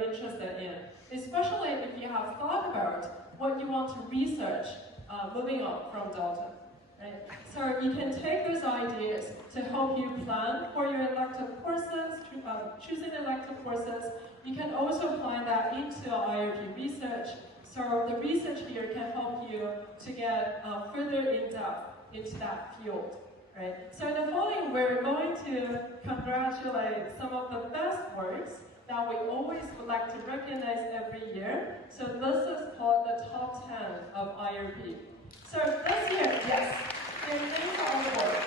you're interested in, especially if you have thought about what you want to research moving on from Dalton. Right? So you can take those ideas to help you plan for your elective courses, choosing elective courses. You can also apply that into IRP research. So the research here can help you to get further in depth into that field. Right? So in the following, we're going to congratulate some of the best works that we always would like to recognize every year. So this is called the top 10 of IRP. So this year, yes, their names are on the board.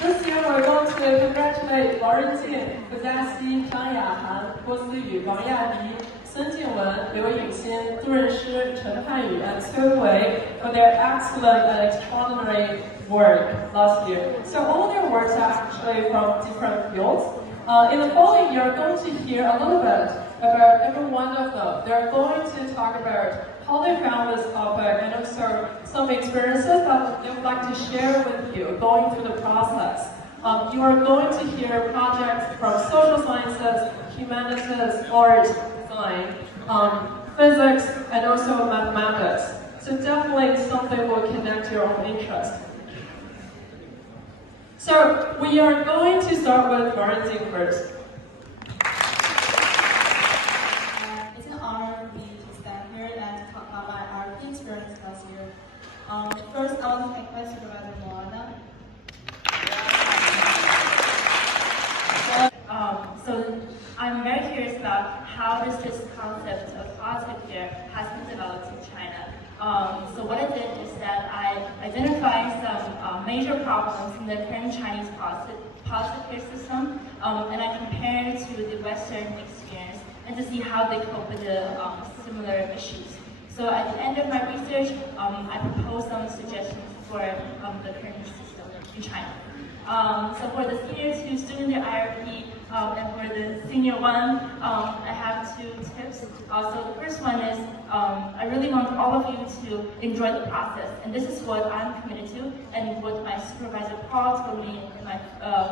This year we're going to congratulate 王仁静、何嘉熙、张雅涵、郭思雨、王亚迪、孙静文、刘颖欣、杜润诗、陈汉宇 and Cui Wei for their excellent and extraordinary work last year. So all their works are actually from different fields. In the following, you're going to hear a little bit about every one of them. They're going to talk about how they found this topic and also some experiences that they would like to share with you going through the process. You are going to hear projects from social sciences, humanities, art, design, physics, and also mathematics. So definitely something will connect your own interest. So we are going to start with Varenting first. It's an honor for me to stand here and talk about my IRP experience last year. First, I want to thank my supervisor, Moana. So I'm very curious about how this concept of positive care has been developed in China. So what I did is that I identified some major problems in the current Chinese positive care system, and I compared it to the Western experience and to see how they cope with the similar issues. So at the end of my research, I proposed some suggestions for the current system in China. So for the senior 2 student IRP and for the senior 1, I have 2 tips. So the first one is I really want all of you to enjoy the process, and this is what I'm committed to and what my supervisor Paul told me in my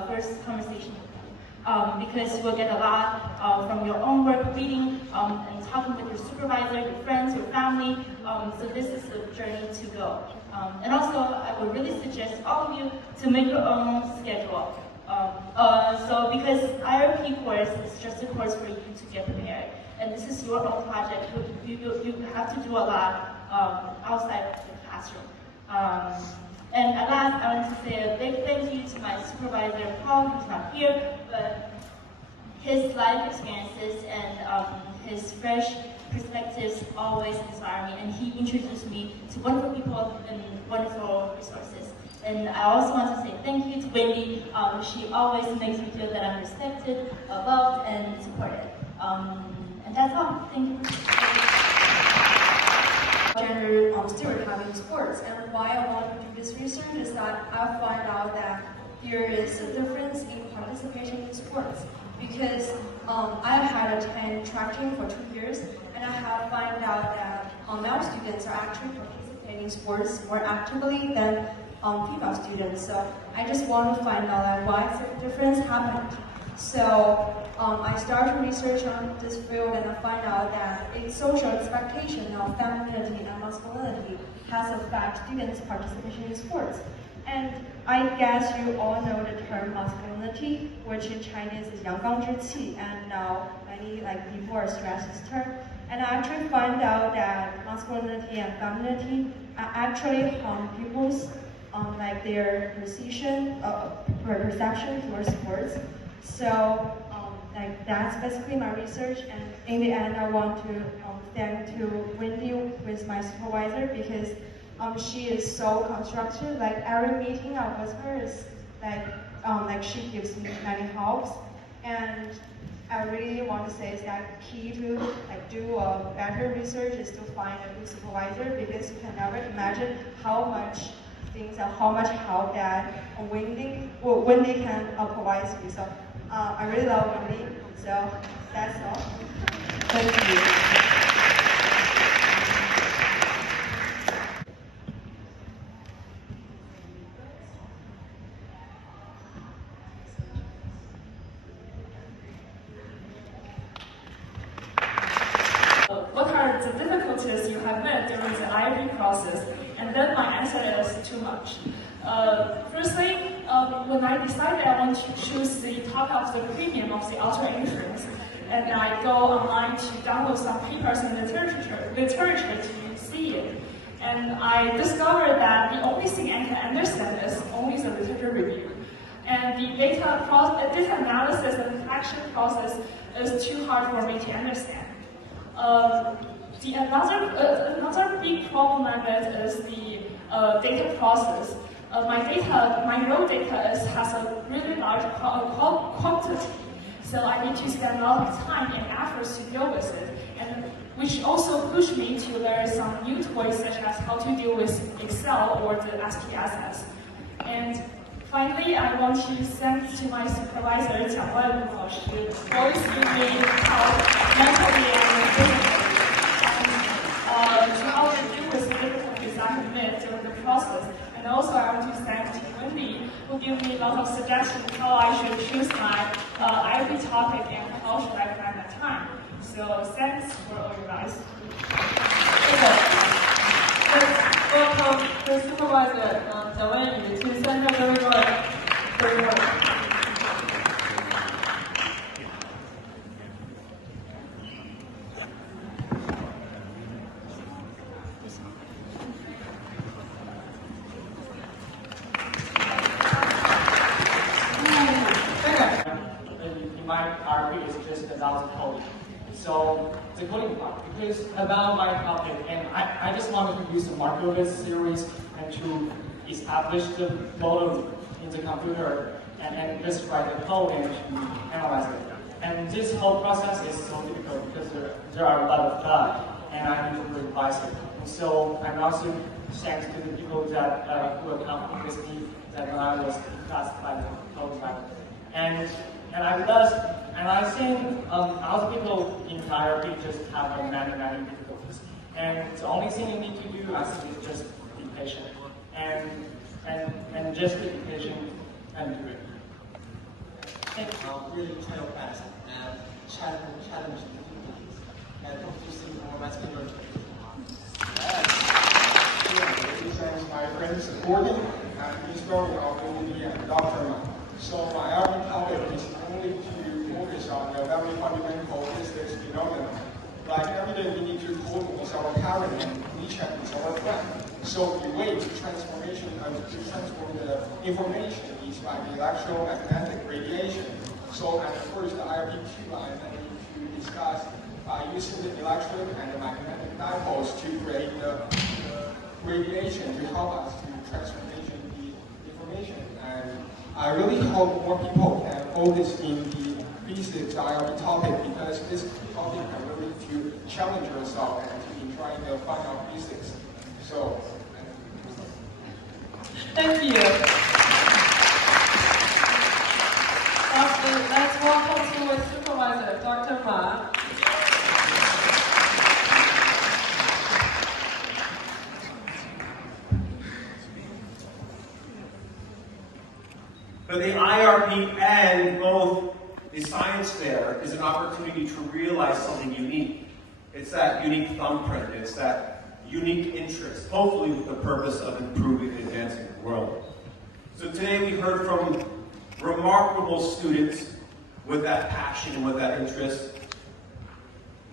first conversation with him. Because you will get a lot from your own work, reading and talking with your supervisor, your friends, your family. So this is the journey to go. And also, I would really suggest all of you to make your own schedule. So because IRP course is just a course for you to get prepared, and this is your own project. You have to do a lot outside of the classroom. And at last, I want to say a big thank you to my supervisor, Paul, who's not here, but his life experiences and his fresh perspectives always inspire me, and he introduced me to wonderful people and wonderful resources. And I also want to say thank you to Wendy. She always makes me feel that I'm respected, loved, and supported. And that's all. Thank you. Gender stereotyping in sports, and why I want to do this research is that I find out that there is a difference in participation in sports, because I had attended track team for 2 years, and I have found out that male students are actually participating in sports more actively than female students. So I just want to find out like, why such a difference happened. So I started research on this field, and I find out that its social expectation of femininity and masculinity has affected students' participation in sports. And I guess you all know the term masculinity, which in Chinese is 阳刚之气, and now many people are stressing this term. And I actually find out that masculinity and femininity are actually people's their perception towards sports. So that's basically my research, and in the end I want to thank to Wendy with my supervisor, because she is so constructive. Like every meeting I was with her is she gives me many helps, and I really want to say is that key to do a better research is to find a good supervisor, because you can never imagine how much things and how much help that Wendy can provide you. So I really love Wendy. So that's all. Thank you. process? And then my answer is too much. Firstly, when I decided I want to choose the topic of the premium of the auto insurance, and I go online to download some papers and literature to see it, and I discovered that the only thing I can understand is only the literature review. And the data analysis and collection process is too hard for me to understand. Another big problem I met is the data process. My raw data has a really large quantity, so I need to spend a lot of time and efforts to deal with it, and which also pushed me to learn some new toys such as how to deal with Excel or the SPSS. And finally, I want to thank to my supervisor, Dalton, who always give me help mentally and physically, and to how to deal with the difficulties I have met during the process. And also, I want to thank Wendy, who gave me a lot of suggestions how I should choose my IRP topic and how should I plan my time. So thanks for all you guys. Let's welcome the supervisor, Dalton, to send a very good report. My IRP is just about coding. So the coding part, because about my topic, and I just want to use the Markov-based series and to establish the model in the computer and just write the code and to analyze it. And this whole process is so difficult because there are a lot of data and I need to revise it. And so I'm also thanks to the people that who accompanied with me that when I was in class by the code writer. And I think other people in IRP just have many difficulties. And the only thing you need to do, I think, is just be patient and just be patient and do it. Really try your best and challenge the difficulties. And hope to see more masculine. Thanks my friends supporting and this story of Wendy and Dr. So my IRP topic is only to focus on the very fundamental business development. Like every day we need to code with our parent and WeChat with our friend. So the way to transform the information is by the electromagnetic radiation. So at first the IRP2 I intended to discuss using the electric and the magnetic dipoles to create the radiation to help us to transformation the information. And I really hope more people can focus in the physics IRP topic because this topic can really to challenge yourself and to be trying to find out physics. So, Thank you. Let's welcome to our supervisor, Dr. Ma. For the IRP and both the science fair is an opportunity to realize something unique. It's that unique thumbprint. It's that unique interest, hopefully with the purpose of improving and advancing the world. So today we heard from remarkable students with that passion and with that interest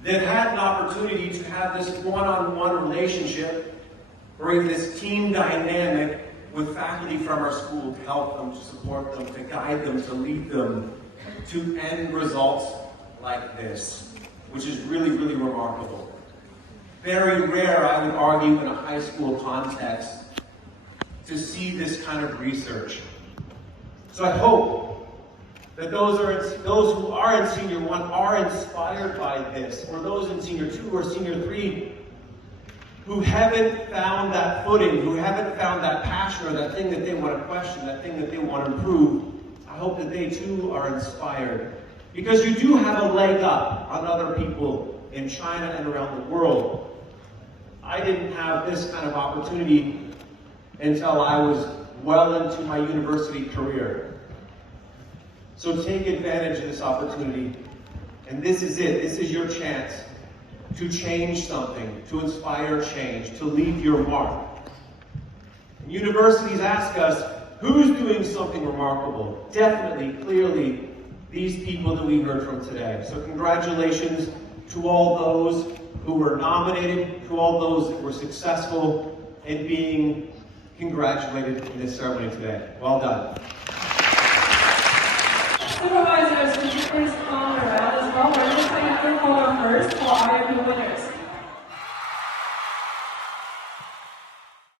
that had an opportunity to have this one-on-one relationship, bring this team dynamic with faculty from our school to help them, to support them, to guide them, to lead them to end results like this, which is really, really remarkable. Very rare, I would argue, in a high school context to see this kind of research. So I hope that those who are in Senior 1 are inspired by this, or those in Senior 2 or Senior 3 who haven't found that footing, who haven't found that passion or that thing that they want to question, that thing that they want to improve. I hope that they too are inspired. Because you do have a leg up on other people in China and around the world. I didn't have this kind of opportunity until I was well into my university career. So take advantage of this opportunity. And this is it. This is your chance to change something, to inspire change, to leave your mark. And universities ask us, who's doing something remarkable? Definitely, clearly, these people that we heard from today. So congratulations to all those who were nominated, to all those that were successful in being congratulated in this ceremony today. Well done. Supervisors, would you please come around as well? We're just going to call our first for IRP winners.